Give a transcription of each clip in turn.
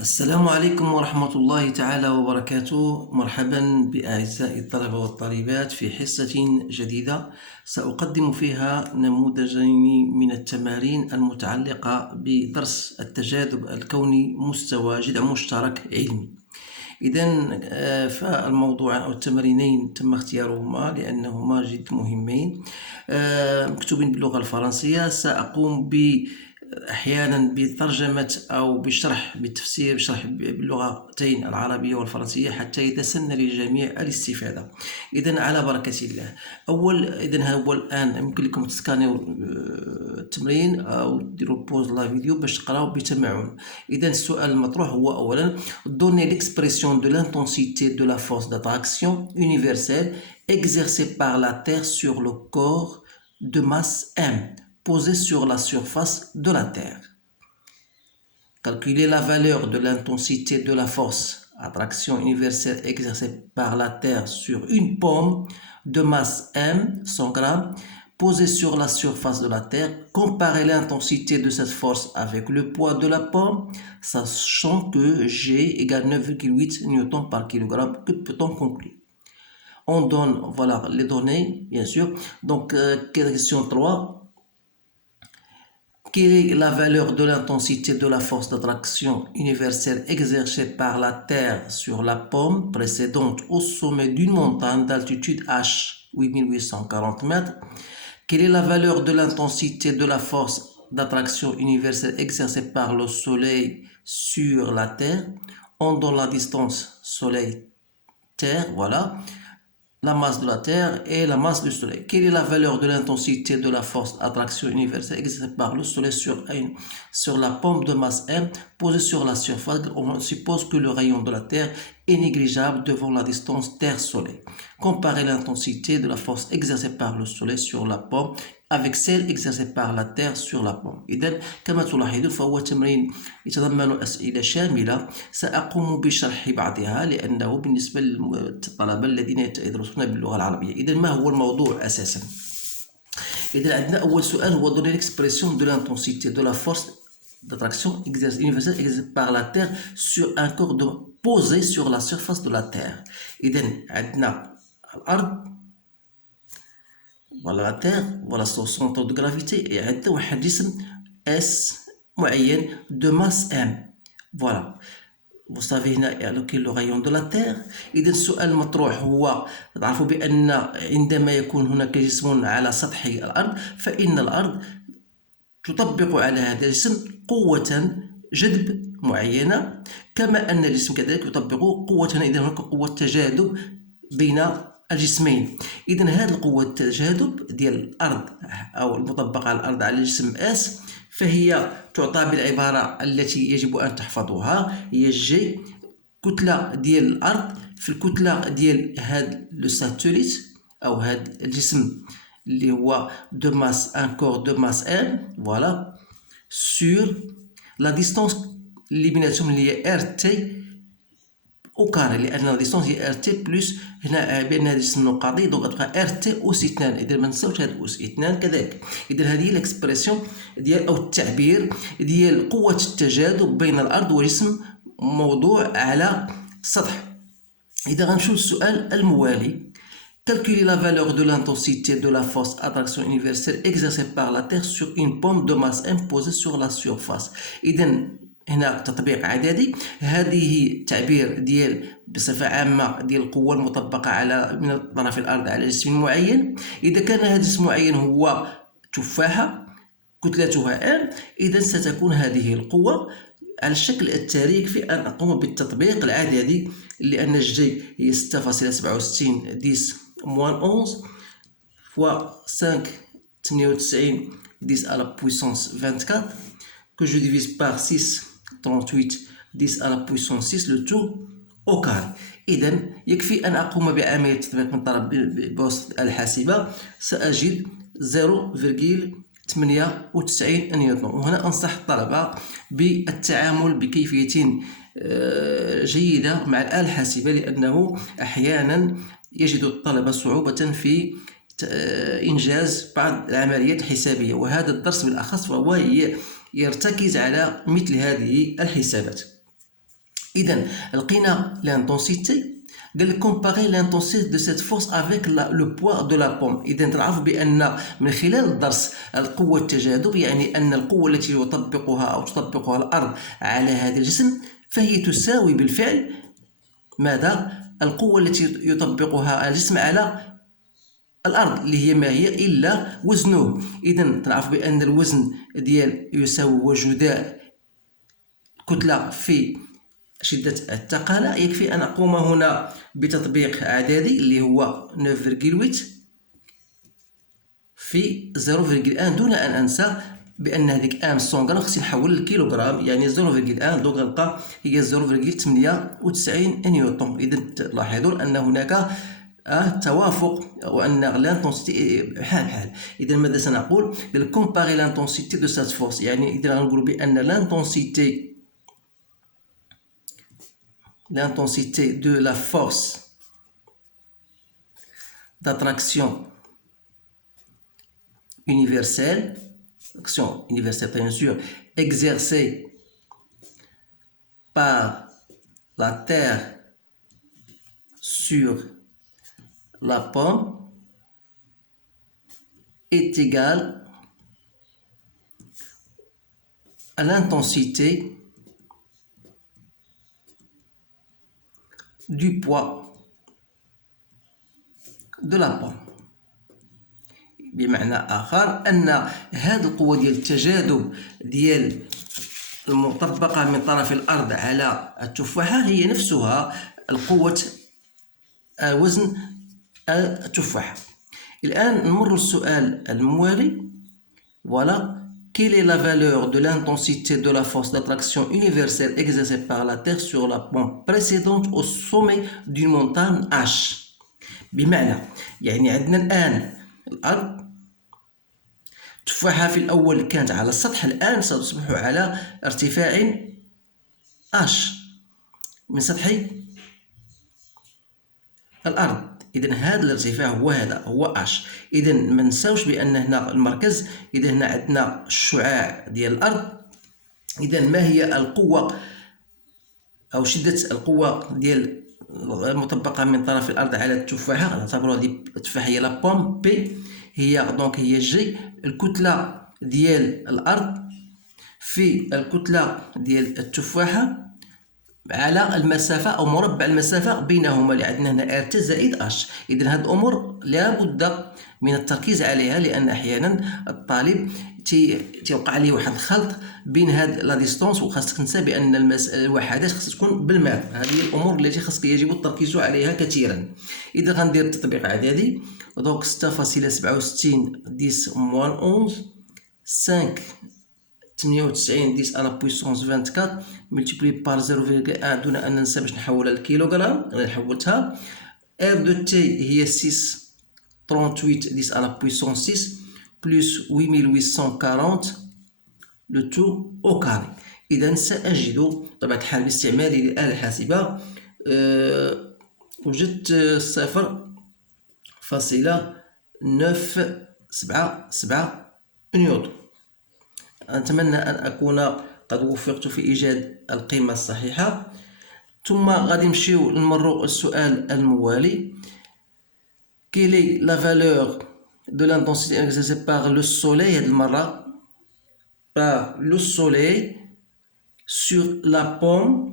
السلام عليكم ورحمة الله تعالى وبركاته. مرحبا بأعزائي الطلبة والطالبات في حصة جديدة سأقدم فيها نموذجين من التمارين المتعلقة بدرس التجاذب الكوني مستوى جذع مشترك علمي. إذن فالموضوع أو التمرينين تم اختيارهما لأنهما جد مهمين، مكتوبين باللغة الفرنسية. سأقوم أحيانا بترجمة أو بشرح باللغتين العربية والفرنسية حتى يتسنى للجميع الاستفادة. إذن على بركة الله. إذن هو الآن يمكن لكم تسكانيو التمرين أو ديروا بوز لا فيديو باش تقراو بتمعن. إذن السؤال المطروح هو أولا: Donnez l'expression de l'intensité de la force d'attraction universelle exercée par la Terre sur le corps de masse M posé sur la surface de la Terre. Calculez la valeur de l'intensité de la force attraction universelle exercée par la Terre sur une pomme de masse M, 100 grammes, posée sur la surface de la Terre. Comparez l'intensité de cette force avec le poids de la pomme, sachant que G égale 9,8 newtons par kilogramme. Que peut-on conclure? On donne, voilà les données, bien sûr. Donc, question 3. Quelle est la valeur de l'intensité de la force d'attraction universelle exercée par la Terre sur la pomme précédente au sommet d'une montagne d'altitude H, 8840 mètres? Quelle est la valeur de l'intensité de la force d'attraction universelle exercée par le Soleil sur la Terre? On donne la distance Soleil-Terre, voilà, la masse de la Terre et la masse du Soleil. Quelle est la valeur de l'intensité de la force d'attraction universelle exercée par le Soleil sur la pomme de masse M posée sur la surface? On suppose que le rayon de la Terre est négligeable devant la distance Terre-Soleil. Comparez l'intensité de la force exercée par le Soleil sur la pomme avec celle exercée par la Terre sur la pomme. إذن كما تلاحظون فهو تمرين يتضمن أسئلة شاملة سأقوم بشرح بعضها لأنه بالنسبة للطلبة الذين يدرسون باللغة العربية. إذن ما هو الموضوع أساسا؟ إذن عندنا أول سؤال هو donner l'expression de l'intensité de la force d'attraction universelle exercée par la Terre sur un corps posé sur la surface de la Terre. إذن عندنا الأرض، voilà la Terre, voilà son centre de gravité، et عندنا واحد جسم S معين de masse M. Voilà. Vous savez هنا كاين لو rayon de la Terre. إذا السؤال المطروح هو: تعرفوا بأن عندما يكون هناك جسم على سطح الأرض فإن الأرض تطبق على هذا الجسم قوة جذب معينة، كما أن الجسم كذلك يطبق قوة. إذا هناك قوة تجاذب بين الجسمين. إذن هذه القوة التجاذب ديال الأرض أو المطبقة على الأرض على الجسم S فهي تعطى بالعبارة التي يجب أن تحفظوها، هي جي كتلة ديال الأرض في الكتلة ديال هذا لو ساتوريت أو هذا الجسم اللي هو دو ماس ان كور دو ماس M، فوالا، سور لا ديستونس اللي بيناتهم اللي هي ار تي او كاري، لان لا ديستونس هي ار تي بلس هنا بان هذا الجسم نقاطي، دونك غتبقى ار تي اس 2. اذا ما نساوش هذا اس 2 كذلك. اذا هذه هي الاكسبرسيون ديال او التعبير ديال قوه التجاذب بين الارض وجسم موضوع على سطح. اذا غنمشيو للسؤال الموالي: Calculer la valeur de l'intensité de la force attraction universelle exercée par la Terre sur une pomme de masse M posée sur la surface. إذا هنا تطبيق عددي. هذه تعبير ديال بصفة عامة ديال القوة المطبقة على من طرف الأرض على جسم معين. إذا كان هذا الجسم معين هو تفاحة كتلتها M، إذا ستكون هذه القوة على الشكل التالي. يكفي أن أقوم بالتطبيق العددي لأن الجي هي 6.67 10 moins 11 fois 5 98 10 à la puissance 24 que je divise par 6 38 10 à la puissance 6 le tout au carré. إذن يكفي أن أقوم بعملية التطبيق من طرف بواسطة الحاسبة، سأجد 0.98 نيوتن. وهنا أنصح الطلبة بالتعامل بكيفية جيدة مع الآلة الحاسبة، لأنه أحيانا يجد الطلبة صعوبة في إنجاز بعض العمليات الحسابية، وهذا الدرس بالأخص فهو يرتكز على مثل هذه الحسابات. إذا لقينا l'intensité. قال لك comparer l'intensité de cette force avec le poids de la pomme. إذا تعرف بأن من خلال الدرس القوة التجاذب، يعني أن القوة التي يطبقها أو تطبقها الأرض على هذا الجسم فهي تساوي بالفعل ماذا؟ القوة التي يطبقها الجسم على الأرض، اللي هي ما هي إلا وزنه. إذا تعرف بأن الوزن ديال يساوي وجداء كتلة في شدة الثقالة. يكفي أن أقوم هنا بتطبيق إعدادي اللي هو 9.8 في 0.1 دون أن أنسى بأن هذيك ام 100 غرام خصني نحول للكيلوغرام، يعني 0.1 دونك نلقى هي 0.98 نيوتن. إذا تلاحظون أن هناك توافق وأن لانتونسيتي بحال بحال. إذا ماذا سنقول؟ كومباري لانتونسيتي دو سات فورس، يعني إذا غنقولوا بأن l'intensité de la force d'attraction universelle, action universelle bien sûr, exercée par la Terre sur la pomme est égale à l'intensité du poids de la pomme. بمعنى آخر أن هذه القوة ديال التجاذب ديال المطبقة من طرف الأرض على التفاحة هي نفسها القوة وزن التفاحة. الآن نمر للسؤال الموالي. Voilà. Quelle est la valeur de l'intensité de la force d'attraction universelle exercée par la Terre sur la pomme précédente au sommet d'une montagne H؟ بمعنى يعني عندنا الآن الأرض، التفاحة في الأول كانت على السطح، الآن ستصبح على ارتفاع H من سطح الأرض. إذا هذا الارتفاع هو H. إذا ما نساوش بأن هنا المركز، إذا هنا عندنا الشعاع ديال الأرض. إذا ما هي القوة أو شدة القوة ديال المطبقة من طرف الأرض على التفاحة؟ نعتبروا هذه التفاحة هي لا بوم بي، هي دونك هي جي الكتلة ديال الأرض في الكتلة ديال التفاحة على المسافة أو مربع المسافة بينهما، اللي عندنا هنا ار تي زائد اش. إذا هذه الأمور لابد من التركيز عليها، لأن أحيانا الطالب تيوقع عليه واحد الخلط بين هاد لا ديستونس، وخاصك تنسى بأن الوحدات خاصها تكون بالمتر. هذه الأمور التي خاصك يجب التركيز عليها كثيرا. إذا غندير التطبيق إعدادي، دونك 6.67 10 موان 11 5 98 10 على بويسونس 24 ملتيبلي بار 0.1 دون ان ننسى باش نحولها للكيلوغرام. انا حولتها. ار دو تي هي 6 38 10 على بويسونس 6 بلس 8840 لو تو او كاري. اذا ساجد بطبيعه الحال باستعمالي للآلة الحاسبة وجدت 0.977 نيوتن. أتمنى أن أكون قد وفقت في إيجاد القيمة الصحيحة. ثم غادي نمشيو نمرو السؤال الموالي. Quelle est la valeur de l'intensité exercée par le soleil هاد المرة par le soleil sur la pomme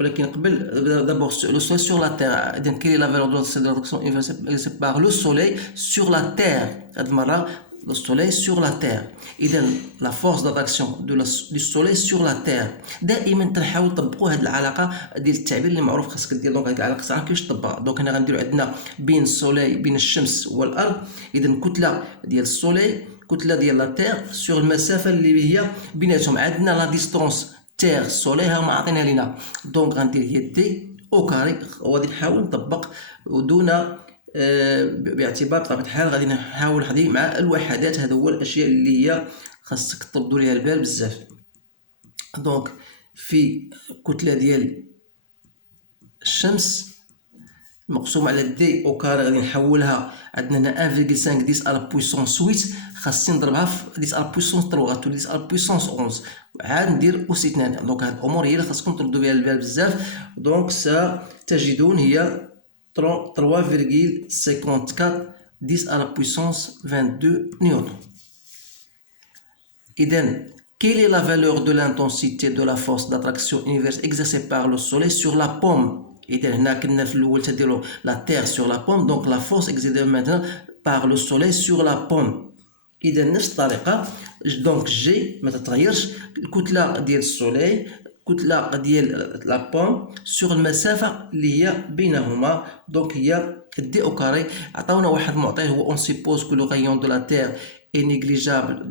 ولكن قبل d'abord le soleil sur la terre. إذن quelle est la valeur de l'interaction exercée par le soleil sur la terre؟ هاد المرة le soleil sur la terre. إذا la force d'attraction du soleil sur la terre. دائما تنحاول نطبقوا هاد العلاقة ديال التعبير اللي معروف خاصك دير. دونك هاد العلاقة تعرف كيفاش تطبقها. دونك هنا غنديرو عندنا بين السولي بين الشمس والأرض. إذا كتلة ديال السولي كتلة ديال لا تير سور المسافة اللي هي بيناتهم. عندنا لا ديستونس تير سولي ها ما عطينا لينا، دونك غندير هي دي او كاري. وغادي نحاول نطبق دون باعتبار بطبيعة الحال غادي نحاول نحضي مع الوحدات. هذا هو الاشياء اللي هي خاصك تردوا ليها البال بزاف. دونك في كتلة ديال الشمس مقسوم على دي او كاري غادي نحولها عندنا هنا 1.5 10 على بويسونس 8 خاصني نضربها في 10 على بويسونس 3 غتولي 10 على بويسونس 11 عاد ندير أس 2. دونك هاد الأمور هي اللي خاصكم تردوا بها البال بزاف. دونك ستجدون هي 3,54 10 على بويسونس 22 نيوتن. إذن quelle est la valeur de l'intensité de la force d'attraction inverse exercée par le soleil sur la pomme? إذن هنا كنا في الأول تديرو la terre sur la pomme, donc la force exercée maintenant par le soleil sur la pomme. إذا نفس الطريقة دونك جي ما تتغيرش، الكتلة ديال السولي الكتلة ديال لا بوم سوغ المسافة اللي هي بينهما، دونك هي دي او كاري. عطاونا واحد المعطي هو اون سيبوز كو لو رايون دو لا تير اي نيغليجابل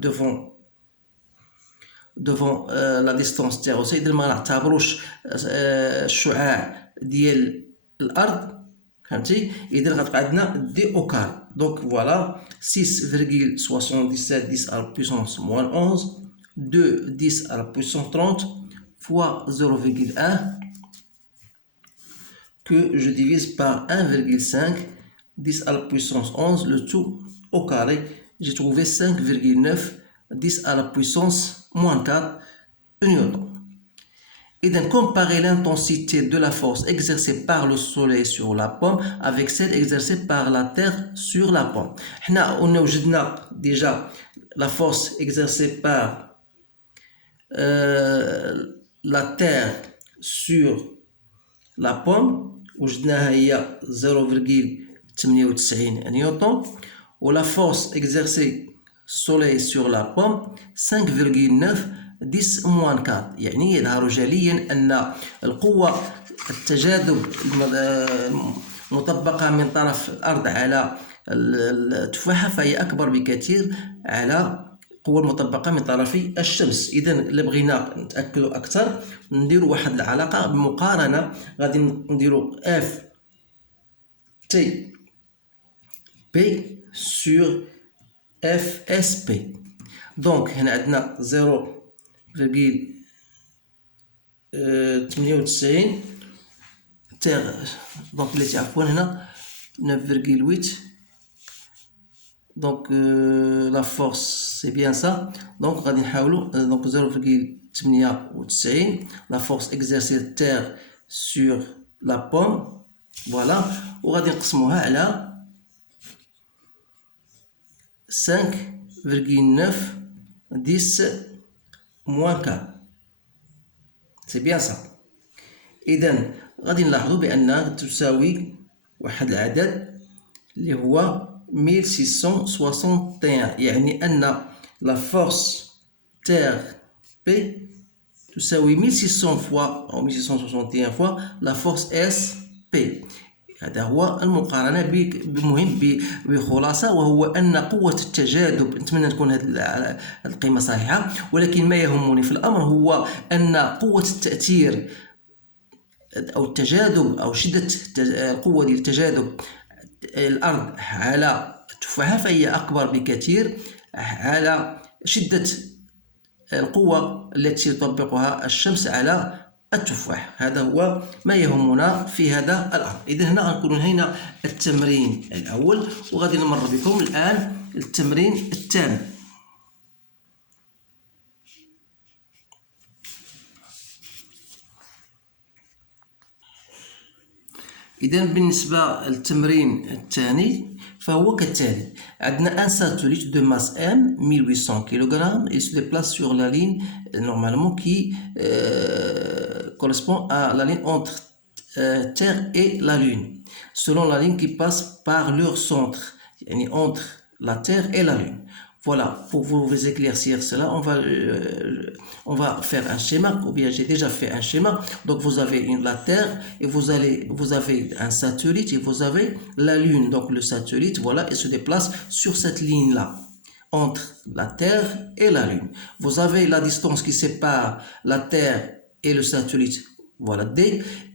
devant la distance terrestre. إذا ما نعتبروش الشعاع ديال الأرض، فهمتي؟ إذا غتبقى عندنا دي او كاري. دونك فوالا 6,77 10 à la puissance moins 11 2 10 à la puissance 30 fois 0,1 que je divise par 1,5 10 à la puissance 11, le tout au carré. J'ai trouvé 5,9 10 à la puissance moins 4 newton. Et donc, comparer l'intensité de la force exercée par le soleil sur la pomme avec celle exercée par la terre sur la pomme. On a déjà la force exercée par la terre sur la pomme, وجدناها هي 0,98 نيوتن، ولا force exercée soleil sur la pomme 5,9 10 moins 4. يعني يظهر جليا أن القوة التجاذب المطبقة من طرف الأرض على التفاحة فهي أكبر بكثير على القوة المطبقة من طرف الشمس. إذا إلا بغينا نتأكدوا أكثر نديروا واحد العلاقة بمقارنة، غادي نديروا اف تي بي sur اف اس بي. دونك هنا عندنا 0,98 تاع دونك اللي تعرفون هنا 9,8. Donc la force c'est bien ça. Donc غادي نحاولوا donc 0,98 la force exercée terre sur la pomme, voilà، وغادي نقسموها على 5,9 10 moins 4. c'est bien ça. إذن غادي نلاحظوا بأنها تساوي واحد العدد اللي هو 1661، يعني أن la force terre P تساوي 1600 fois أو 1661 fois la force S P. هذا هو المقارنة بمهم بخلاصة، وهو أن قوة التجاذب، نتمنى تكون هذه القيمة صحيحة، ولكن ما يهمني في الأمر هو أن قوة التأثير أو التجاذب أو شدة القوة ديال التجاذب الأرض على التفاحة فهي أكبر بكثير على شدة القوة التي تطبقها الشمس على التفاح. هذا هو ما يهمنا في هذا الأمر. إذا هنا غنكون انهينا التمرين الأول، وغادي نمر بكم الآن التمرين الثاني. إذا بالنسبة للتمرين الثاني فهو كالتالي. عندنا un satellite de masse M 1800 kg, il se déplace sur la ligne normalement qui correspond à la ligne entre Terre et la Lune, selon la ligne qui passe par leur centre, يعني entre la Terre et la Lune. Voilà, pour vous éclaircir cela, on va faire un schéma, ou bien j'ai déjà fait un schéma. Donc vous avez la Terre et vous avez un satellite et vous avez la Lune. Donc le satellite, voilà, il se déplace sur cette ligne-là, entre la Terre et la Lune. Vous avez la distance qui sépare la Terre et le satellite, voilà D,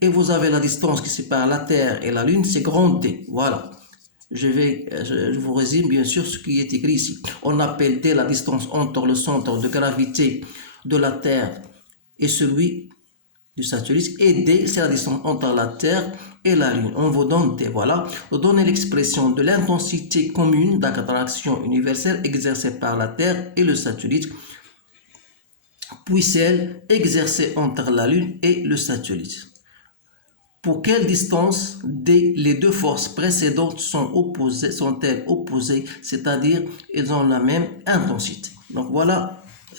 et vous avez la distance qui sépare la Terre et la Lune, c'est grand D, voilà. Je vous résume bien sûr ce qui est écrit ici. On appelle D la distance entre le centre de gravité de la Terre et celui du satellite, et D, c'est la distance entre la Terre et la Lune. On vous donne D, voilà. Vous donnez l'expression de l'intensité commune d'attraction universelle exercée par la Terre et le satellite, puis celle exercée entre la Lune et le satellite. Pour quelle distance D les deux forces précédentes sont-elles opposées, c'est-à-dire elles ont la même intensité. Donc voilà,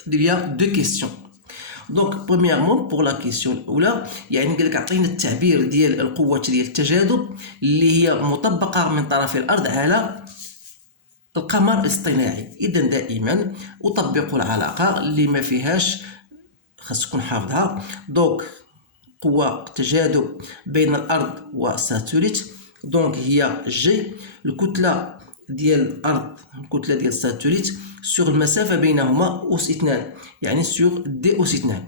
il y a deux questions. Donc premièrement pour la question الاولى يعني قال لك عطينا التعبير ديال القوه ديال التجاذب اللي هي مطبقه من طرف الارض على القمر الاصطناعي. اذا دائما اطبقوا العلاقه اللي ما فيهاش خاصكم حافظها. دونك قوة تجاذب بين الأرض والساتليت دونك هي جي الكتلة ديال الأرض الكتلة ديال الساتليت سور المسافة بينهما أس 2 يعني سور دي أس 2.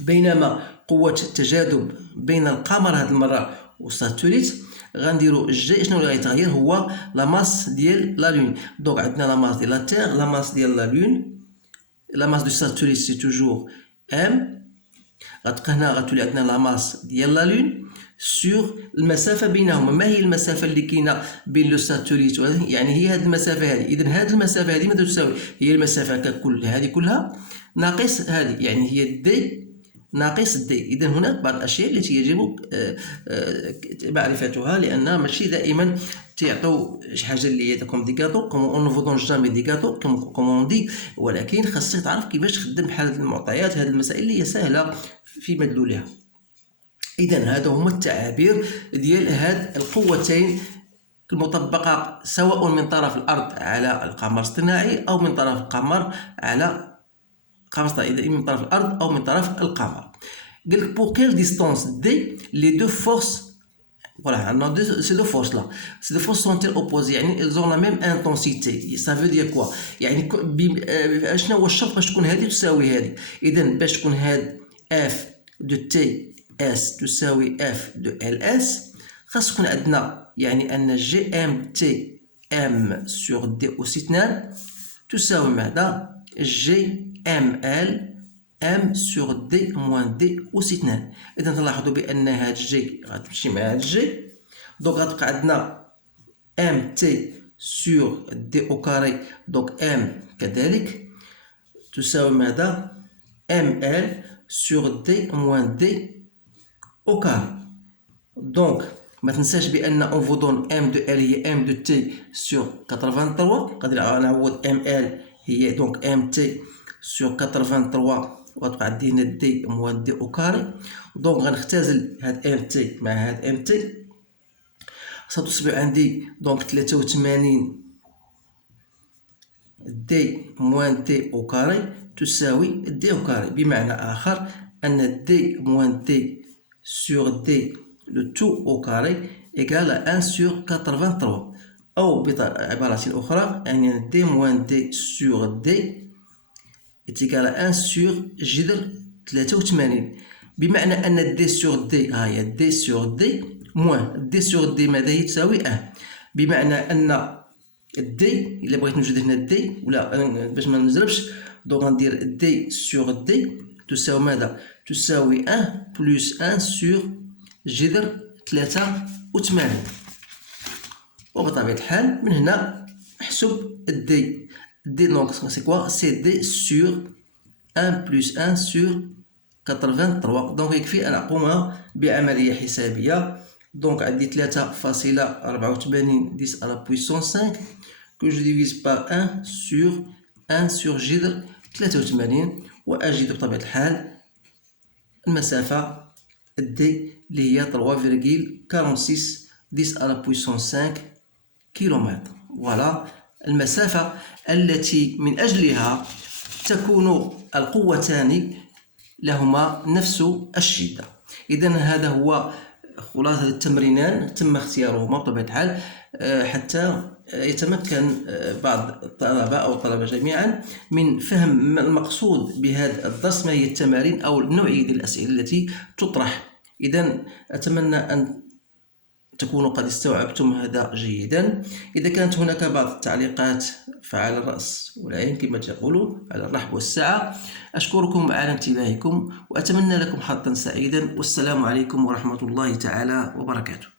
بينما قوة التجاذب بين القمر هاد المرة والساتليت غنديرو جي شنو اللي غيتغير هو لا ماس ديال لا لون. دونك عندنا لا ماس ديال لا تيغ لا ماس ديال لا لون لا ماس دو ساتليت سي توجور ام غتبقى هنا غتولي عندنا لا ماس ديال لا لون سور المسافه بينهما. ما هي المسافه اللي كاينه بين لو ساتليت يعني هي هذه المسافه هذه. اذا هذه المسافه هذه ماذا تساوي؟ هي المسافه ككل هذه كلها ناقص هذه يعني هي دي ناقص دي. اذا هناك بعض الاشياء التي يجب معرفتها لان ماشي دائما تعطوا شي حاجه اللي هي كوم دي غاتو كوم اون فو دون جامي دي غاتو كوم اون دي، ولكن خاصك تعرف كيفاش تخدم بحال هذه المعطيات. هذه المسائل اللي هي سهله في مدلولها. اذا هادو هما التعابير ديال هاد القوتين المطبقه سواء من طرف الارض على القمر الاصطناعي او من طرف القمر على إذا من طرف الأرض أو من طرف القمر. قال لك pour quelle distance D les deux forces voilà ces deux forces là ces deux forces sont-elles opposées يعني elles ont la même intensité. ça veut dire quoi يعني شنو هو الشرط باش تكون هذه تساوي هذه؟ إذا باش تكون هاد F de T S تساوي F de LS خاص تكون عندنا يعني أن GMT M sur D أس 2 تساوي ماذا؟ G ML M sur D moins D أس 2. إذا تلاحظوا بأن هاد G غتمشي مع هاد G دونك غتبقى عندنا MT sur D au carré دونك M كذلك تساوي ماذا؟ ML sur D moins D au carré. دونك ما تنساش بأن on vous donne M de L هي M de T sur 83 قادر نعوض ML هي دونك MT sur 83 وغتبقى عندنا دي موان دي او كاري. دونك غنختزل هاد ام تي مع هاد ام تي ستصبح عندي دونك 83 دي موان دي او كاري تساوي دي او كاري. بمعنى اخر ان دي موان دي sur دي لو تو او كاري ايكال 1 sur 83 او بعبارة اخرى يعني دي موان دي sur دي est égal à 1 sur جذر 83 بمعنى أن d sur d هي d sur d موان d sur d ماذا هي تساوي 1 بمعنى أن d إلا بغيت نوجد هنا d ولا باش ما نزربش دونك غندير d sur d تساوي ماذا؟ تساوي 1 بلس 1 sur جذر 83 وبطبيعة الحال من هنا احسب d. D donc c'est quoi? C'est D sur 1 plus 1 sur 83 donc يكفي أن أقوم بعملية حسابية. donc عندي 3,84 10 à la puissance 5 que je divise par 1 sur جذر 83 وأجد بطبيعة الحال المسافة D اللي هي 3,46 10 à la puissance 5 كيلومتر. voilà المسافة التي من أجلها تكون القوتان لهما نفس الشدة. إذا هذا هو خلاصة التمرينان تم اختيارهما بطبيعة الحال حتى يتمكن بعض الطلبة أو الطلبة جميعا من فهم المقصود بهذا الدرس، ما هي التمارين أو نوعية الأسئلة التي تطرح. إذا أتمنى أن تكونوا قد استوعبتم هذا جيدا. إذا كانت هناك بعض التعليقات فعلى الرأس والعين كما تقولون، على الرحب والسعة. أشكركم على انتباهكم وأتمنى لكم حظا سعيدا، والسلام عليكم ورحمة الله تعالى وبركاته.